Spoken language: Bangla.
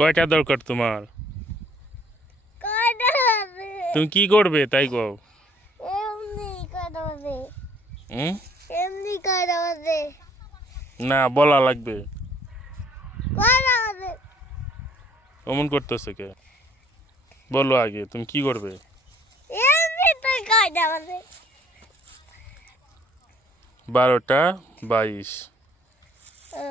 কয়টা দরকার তোমার? কয়টা হবে? তুমি কি করবে তাই কও। এমনি কয়টা হবে? হুম? এমনি কয়টা হবে? না, বলা লাগবে। কয়টা হবে? অমন করতেছে কে? বলো আগে তুমি কি করবে। এমনি তো কয়টা হবে? 12টা 22। ও